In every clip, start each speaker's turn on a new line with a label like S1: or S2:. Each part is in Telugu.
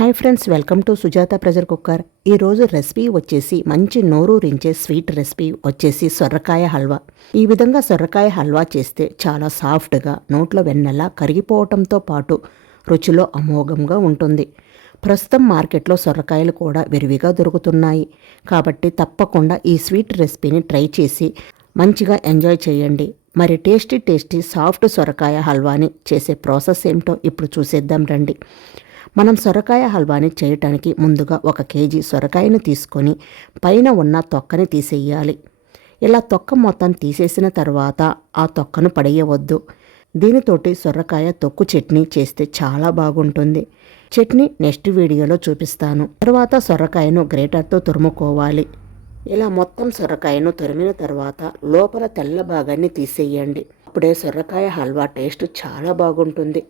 S1: Hi friends welcome to Sujatha pressure cooker ఈరోజు రెసిపీ వచ్చేసి మంచి నోరూరించే స్వీట్ రెసిపీ వచ్చేసి సొర్రకాయ హల్వా. ఈ విధంగా సొర్రకాయ హల్వా చేస్తే చాలా సాఫ్ట్గా నోట్లో వెన్నెలా కరిగిపోవటంతో పాటు రుచిలో అమోఘంగా ఉంటుంది. ప్రస్తుతం మార్కెట్లో సొరకాయలు కూడా విరివిగా దొరుకుతున్నాయి. కాబట్టి తప్పకుండా ఈ స్వీట్ రెసిపీని ట్రై చేసి మంచిగా ఎంజాయ్ చేయండి. మరి టేస్టీ టేస్టీ సాఫ్ట్ సొరకాయ హల్వాని చేసే ప్రాసెస్ ఏమిటో ఇప్పుడు చూసేద్దాం రండి. మనం సొరకాయ హల్వాని చేయటానికి ముందుగా ఒక కేజీ సొరకాయను తీసుకొని పైన ఉన్న తొక్కని తీసేయాలి. ఇలా తొక్క మొత్తం తీసేసిన తర్వాత ఆ తొక్కను పడేయవద్దు. దీనితోటి సొరకాయ తొక్కు చట్నీ చేస్తే చాలా బాగుంటుంది. చట్నీ నెక్స్ట్ వీడియోలో చూపిస్తాను. తర్వాత సొరకాయను గ్రేటర్తో తురుముకోవాలి. ఇలా మొత్తం సొరకాయను తురిమిన తర్వాత లోపల తెల్ల భాగాన్ని తీసేయండి. అప్పుడే సొరకాయ హల్వా టేస్ట్ చాలా బాగుంటుంది.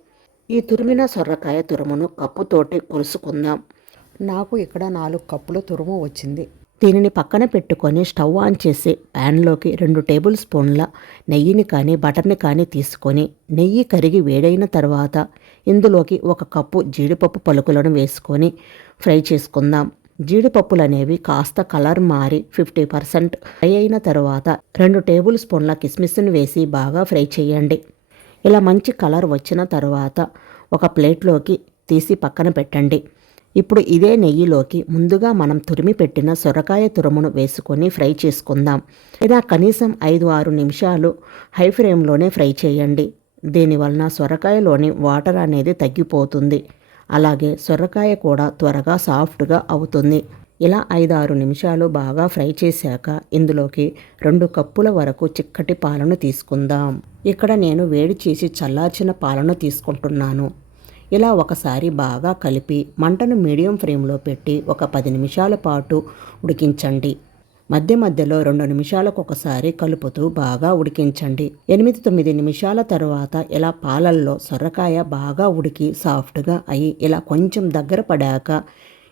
S1: ఈ తురిమిన సొరకాయ తురుమును కప్పుతోటి కొలుసుకుందాం. నాకు ఇక్కడ నాలుగు కప్పుల తురుము వచ్చింది. దీనిని పక్కన పెట్టుకొని స్టవ్ ఆన్ చేసి ప్యాన్లోకి రెండు టేబుల్ స్పూన్ల నెయ్యిని కానీ బటర్ని కానీ తీసుకొని నెయ్యి కరిగి వేడైన తర్వాత ఇందులోకి ఒక కప్పు జీడిపప్పు పలుకులను వేసుకొని ఫ్రై చేసుకుందాం. జీడిపప్పులు అనేవి కాస్త కలర్ మారి ఫిఫ్టీ పర్సెంట్ ఫ్రై అయిన తర్వాత రెండు టేబుల్ స్పూన్ల కిస్మిస్ని వేసి బాగా ఫ్రై చేయండి. ఇలా మంచి కలర్ వచ్చిన తర్వాత ఒక ప్లేట్లోకి తీసి పక్కన పెట్టండి. ఇప్పుడు ఇదే నెయ్యిలోకి ముందుగా మనం తురిమి పెట్టిన సొరకాయ తురుమును వేసుకొని ఫ్రై చేసుకుందాం. ఇలా కనీసం ఐదు ఆరు నిమిషాలు హై ఫ్లేమ్లోనే ఫ్రై చేయండి. దీనివలన సొరకాయలోని వాటర్ అనేది తగ్గిపోతుంది. అలాగే సొరకాయ కూడా త్వరగా సాఫ్ట్గా అవుతుంది. ఇలా ఐదారు నిమిషాలు బాగా ఫ్రై చేశాక ఇందులోకి రెండు కప్పుల వరకు చిక్కటి పాలను తీసుకుందాం. ఇక్కడ నేను వేడి చేసి చల్లార్చిన పాలను తీసుకుంటున్నాను. ఇలా ఒకసారి బాగా కలిపి మంటను మీడియం ఫ్లేమ్లో పెట్టి ఒక పది నిమిషాల పాటు ఉడికించండి. మధ్య మధ్యలో రెండు నిమిషాలకు ఒకసారి కలుపుతూ బాగా ఉడికించండి. ఎనిమిది తొమ్మిది నిమిషాల తర్వాత ఇలా పాలల్లో సొరకాయ బాగా ఉడికి సాఫ్ట్గా అయి ఇలా కొంచెం దగ్గర పడాక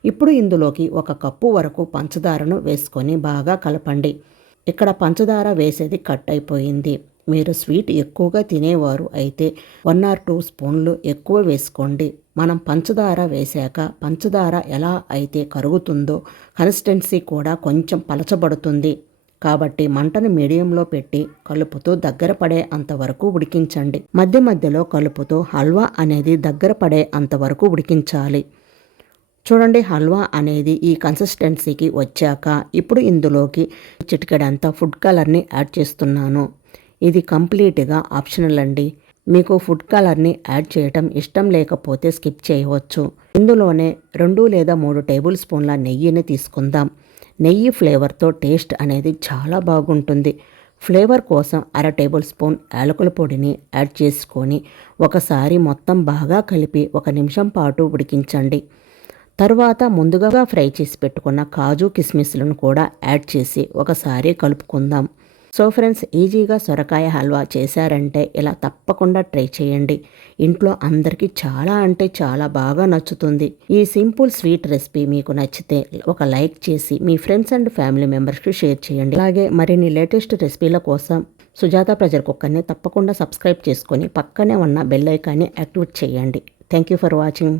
S1: ఇప్పుడు ఇందులోకి ఒక కప్పు వరకు పంచదారను వేసుకొని బాగా కలపండి. ఇక్కడ పంచదార వేసేది కట్ అయిపోయింది. మీరు స్వీట్ ఎక్కువగా తినేవారు అయితే వన్ ఆర్ టూ స్పూన్లు ఎక్కువ వేసుకోండి. మనం పంచదార వేశాక పంచదార ఎలా అయితే కరుగుతుందో కన్సిస్టెన్సీ కూడా కొంచెం పలచబడుతుంది. కాబట్టి మంటను మీడియంలో పెట్టి కలుపుతూ దగ్గర పడే అంతవరకు ఉడికించండి. మధ్య మధ్యలో కలుపుతూ హల్వా అనేది దగ్గర పడే అంతవరకు ఉడికించాలి. చూడండి హల్వా అనేది ఈ కన్సిస్టెన్సీకి వచ్చాక ఇప్పుడు ఇందులోకి చిటికెడంత ఫుడ్ కలర్ని యాడ్ చేస్తున్నాను. ఇది కంప్లీట్గా ఆప్షనల్ అండి. మీకు ఫుడ్ కలర్ని యాడ్ చేయటం ఇష్టం లేకపోతే స్కిప్ చేయవచ్చు. ఇందులోనే రెండు లేదా మూడు టేబుల్ స్పూన్ల నెయ్యిని తీసుకుందాం. నెయ్యి ఫ్లేవర్తో టేస్ట్ అనేది చాలా బాగుంటుంది. ఫ్లేవర్ కోసం అర టేబుల్ స్పూన్ యాలకుల పొడిని యాడ్ చేసుకొని ఒకసారి మొత్తం బాగా కలిపి ఒక నిమిషం పాటు ఉడికించండి. తర్వాత ముందుగా ఫ్రై చేసి పెట్టుకున్న కాజు కిస్మిస్లను కూడా యాడ్ చేసి ఒకసారి కలుపుకుందాం. సో ఫ్రెండ్స్ ఈజీగా సొరకాయ హల్వా చేశారంటే ఇలా తప్పకుండా ట్రై చేయండి. ఇంట్లో అందరికీ చాలా అంటే చాలా బాగా నచ్చుతుంది. ఈ సింపుల్ స్వీట్ రెసిపీ మీకు నచ్చితే ఒక లైక్ చేసి మీ ఫ్రెండ్స్ అండ్ ఫ్యామిలీ మెంబర్స్కి షేర్ చేయండి. అలాగే మరిన్ని లేటెస్ట్ రెసిపీల కోసం సుజాత ప్రజర్ కుక్కర్ని తప్పకుండా సబ్స్క్రైబ్ చేసుకొని పక్కనే ఉన్న బెల్ ఐకాన్ని యాక్టివేట్ చేయండి. Thank you for watching.